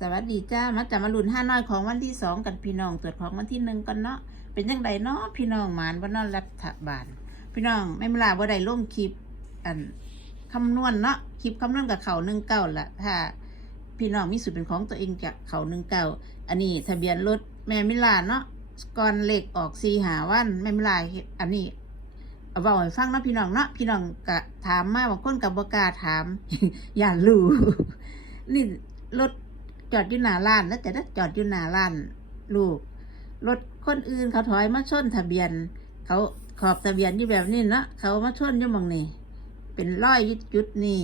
สวัสดีจ้ามาจะมาลุ้นห้าน้อยของวันที่สองกันพี่น้องตรวจของวันที่หนึ่งกันเนาะเป็นยังไงเนาะพี่น้องหมานว่านอนรัฐบาล พี่น้องไม่เวลาบ่ได้ลงคลิปอันคำนวณเนาะคลิปคำนวณกับเขาหนึ่งเก้าละถ้า พี่น้องมีสูตรเป็นของตัวเองจากเขาหนึ่งเก้าอันนี้ทะเบียนรถแม่มิลาเนาะก่อนเลขออกสีหาวันแม่มิลาอันนี้เอาเบาให้ฟังเนาะพี่น้องเนาะพี่น้องกะถามมาบางคนกับบกาถามอย่ารู้นี่รถ จอดอยู่หน้าร้าน แล้วจะได้จอดอยู่หน้าร้านลูก รถคนอื่นเขาถอยมาชนทะเบียน เขาขอบทะเบียนอยู่แบบนี้เนาะเขามาชนอยู่มองนี่เป็นร้อยยุดยุดนี่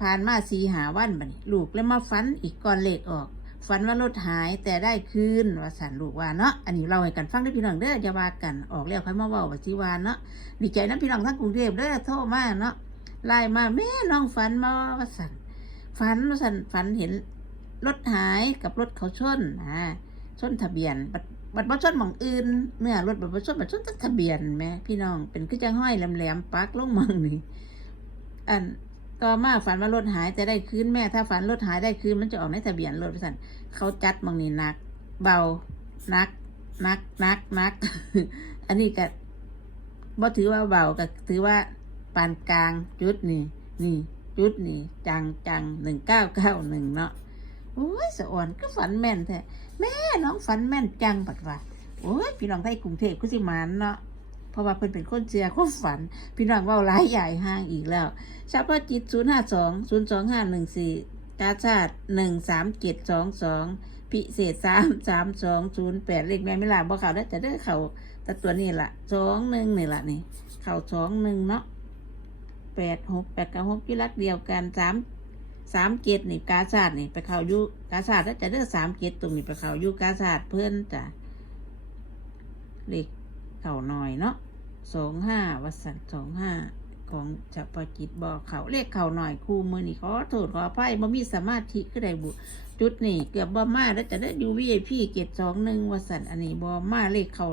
ผ่านมาสีหาวันบันลูกแล้วมาฝันอีกก่อนเหลขออกฝันว่ารถหายแต่ได้คืนว่าสันลูกว่าเนาะอันนี้เราให้กันฟังได้พี่น้องเด้ออย่าว่ากันออกแล้วค่อยมาเว้าว่าสิว่าเนาะดีใจนะพี่น้องทั้งกรุงเทพเด้อโทรมาเนาะไล่มาแม่น้องฝันมาว่าสันฝันว่าสันฝันเห็น รถหายกับรถเขาชนอ่าชนทะเบียน บัดบัดบ่ชนหมองอื่นเนื้อรถบัดบ่ชนบัดชนทะเบียนแหม่พี่น้องเป็นคือจังห้อยแหลมๆปักลงมองนี่อันต่อมาฝันว่ารถหายแต่ได้คืนแม่ ถ้าฝันรถหายได้คืนมันจะออกในทะเบียนรถว่สันเขาจัดบางนี่หนัก เบานักนักนักนัก อันนี้ก็บ่ถือว่าเบาก็ถือว่าปานกลางจุดนี่นี่ จุดนี่จังจังหนึ่งเก้าเก้าหนึ่งเนาะ อ้ยสะอ่อนก็ฝันแม่นแท้แม่น้องฝันแม่นจังปัดว่าโอ้ยพี่น้องไทยกรุงเทพก็สิมานเนาะเพราะว่าเพิ่นเป็นคนเชื่อคนฝัน พี่น้องว่าหลายใหญ่ห่างอีกแล้วเฉพาจิตศูนย์ห้าสองศูนย์สองห้าหนึ่งสี่กาชาติหนึ่งสามเจ็ดสองสองพิเศษสามสามสองศูนย์แปดเลขแม่ไม่ลาบ่เขาได้จะได้เขาแต่ตัวนี้ละสองหนึ่งนี่ละนี่ เข่าสองหนึ่งเนาะแปดหกแปดกับหกยี่ลักเดียวกันสาม สามเจ็ดนี่กาชาตินี่ไปเขายุกาชาติแล้วจะได้สามเจ็ดตรงนี้ไปเขายุกาชาติเพื่อนจ้ะเลขเข่าหน่อยเนาะสองห้าวัสันสองห้าของเฉพาะจิตบอกเขาเลขเขาหน่อยครูมือนี่ขอโทษขออภัยบ่มีสมาธิก็ได้บุจุดนี่เกือบบ่มาแล้วจะได้อยู่วีไอพีเกตสองหนึ่งวสันอันนี้บ่มาเลขเขา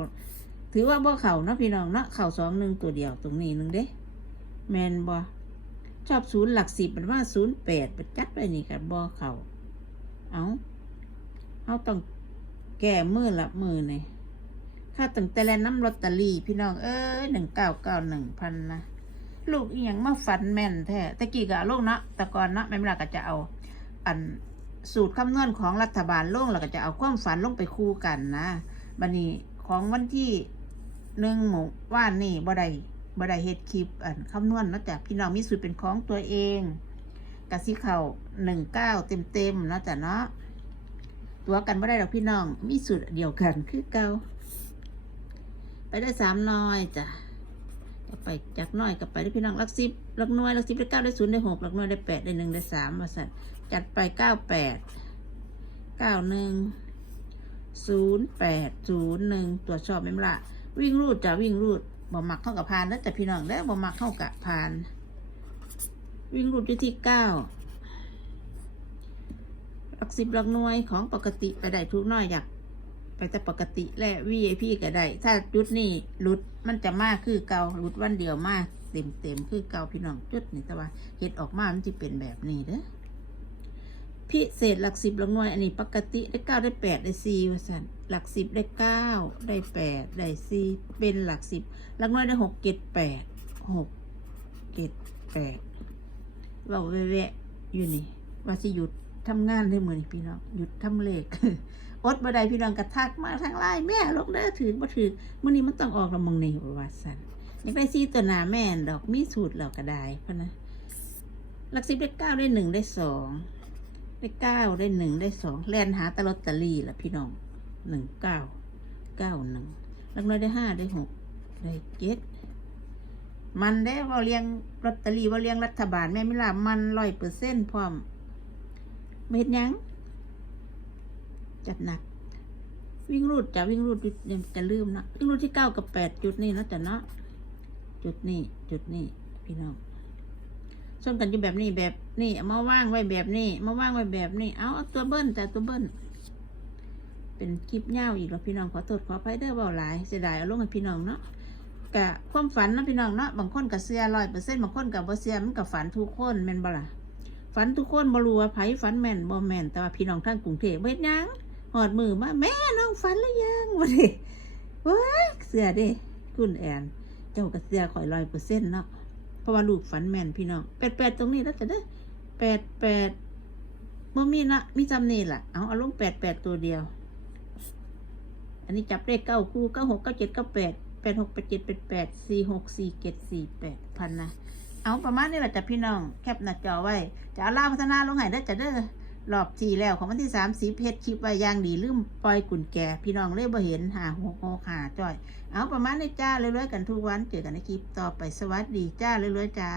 ถือว่าบ่เขาเนาะพี่น้องเนาะเข่าสองหนึ่งตัวเดียวตรงนี้หนึ่งเด้แมนบ่ ชอบศูนย์หลักสิบมันว่าศูนย์แปดไปจัดไปนี่กับบ่เขาเอาเอาต้องแก้มือละมือนี่ค่าตั้งแต่แลน้ำลอตเตอรี่พี่น้องเอ้ยหนึ่งเก้าเก้าหนึ่งพันนะลูกอีหยังมาฝันแม่นแท้ตะกี้ก็เอาลงเนาะต่ก่อนเนาะแม่เวลาก็จะเอา อันสูตรคำนวณของรัฐบาลลงแล้วก็จะเอาความฝันลงไปคู่กันนะบัดนี้ของวันที่หนึ่งหมู่ว่านนี่บ่ได้ บ่ได้เฮ็ดคลิปอันคำนวณเนาะแต่พี่น้องมีสูตรเป็นของตัวเองกะสิเข้าหนึ่งเก้าเต็มเต็มเนาะแต่เนาะตัวกันบ่ได้ดอกพี่น้องมีสูตรเดียวกันคือเก่าไปได้สามน้อยจ้ะก็ไปจากน้อยกับไปได้พี่น้องลักสิบลักน่วยลักสิบได้เก้าได้ศูนย์ได้หกลักน่วยได้แปดได้หนึ่งได้สามมาสั่นจัดไปเก้าแปดเก้าหนึ่งศูนย์แปดศูนย์หนึ่งตรวจสอบไม่ละวิ่งรูดจ้ะวิ่งรูด บ่มักเข้ากับพานแล้วแต่พี่น้องแล้วบ่มักเข้ากับพาน วิ่งรูดอยู่ที่เก้าหลักสิบหลักหน่วยของปกติไปได้ทุกน้อยอยากไปแต่ปกติและ VIP ก็ได้ ถ้าจุดนี่หลุดมันจะมากคือเกาหลุดวันเดียวมากเต็มเต็มคือเกาพี่น้องจุดนี่แต่ว่าเห็ดออกมามันจะเป็นแบบนี้เด้อพิเศษหลักสิบหลักหน่วยอันนี้ปกติได้เก้าได้แปดได้สี่ว่าสัน หลักสิบได้เก้าได้แปดได้สี่เป็นหลักสิบหลักหน่วยได้หกเจ็ดแปดหกเจ็ดแปดเราแวะอยู่นี่ว่าสิหยุดทำงานได้เหมือนพี่น้องหยุดทำเลขอดบ่ไดพี่น้องกระทักมาทางไลน์แม่ลงเด้ถือบ่ถือมื้อนี้มันต้องออกละมึงนี่ว่าซั่นอยากได้ซีตัวหนาแม่นดอกมีสูตรแล้วก็ได้เพราะนะหลักสิบได้เก้าได้หนึ่งได้สองได้เก้าได้หนึ่งได้สองแล่นหาตลอตเตอรี่ล่ะพี่น้อง หนึ่งเก้าเก้าหนึ่งหลักน้อยได้ห้าได้หกได้เจ็ดมันได้ว่าเลี้ยงลอตเตอรี่ว่าเลี้ยงรัฐบาลแม่ไม่ลามันร้อยเปอร์เซ็นต์พร้อมไม่เฮ็ดยัง จัดหนัก วิ่งรูดจะวิ่งรูดยังจะลืมนะวิ่งรูดที่เก้ากับแปดจุดนี่นะแต่เนาะจุดนี่จุดนี่พี่น้องส่วนกันอยู่แบบนี้แบบนี่มาว่างไว้แบบนี้มาว่างไว้แบบนี้เอาเอาตัวเบิ้ลแต่ตัวเบิ้ล เป็นคลิปเงาวอีกแล้วพี่น้องขอโทษขออภัยเด้อเบาหลายเสียดายเอาลงให้พี่น้องเนาะกะความฝันนะพี่น้องเนาะบางคนกับเสียร้อยเปอร์เซ็นต์บางคนกับบ่เสียมันกับฝันทุกคนแม่นบ่ล่ะฝันทุกคนบ่รู้ว่าไผฝันแม่นบ่แม่นแต่ว่าพี่น้องทางกรุงเทพเฮ็ดยังหอดมือมาแม่น้องฝันหรือยังบ่ดิเว้ยเสือเด้คุณแอนเจ้าก็เสือข่อยร้อยเปอร์เซ็นต์เนาะเพราะว่าลูกฝันแม่นพี่น้องแปดแปดตรงนี้แล้วจะเด้อแปดแปดบ่มีนะมีจำนี่แหละเอาเอาลงแปดแปดตัวเดียว อันนี้จับเลขเก้าคู่เก้าหกเก้าเจ็ดเก้าแปดแปดหกแปดเจ็ดแปดแปดสี่หกสี่เจ็ดสี่แปดพันนะเอาประมาณนี้แหละจ้ะพี่น้องแคปหน้าจอไว้จะเอาล่าพัฒนาลงให้ได้จะเด้อรอบทีแล้วของวันที่สามสีเพชรคลิปไว้ยางดีลืมปล่อยกุญแจพี่น้องเลยบ่เห็นหาหกหกหาจ้อย เอาประมาณนี้จ้าเรื่อยๆกันทุกวันเจอกันในคลิปต่อไปสวัสดีจ้าเรื่อยๆจ้า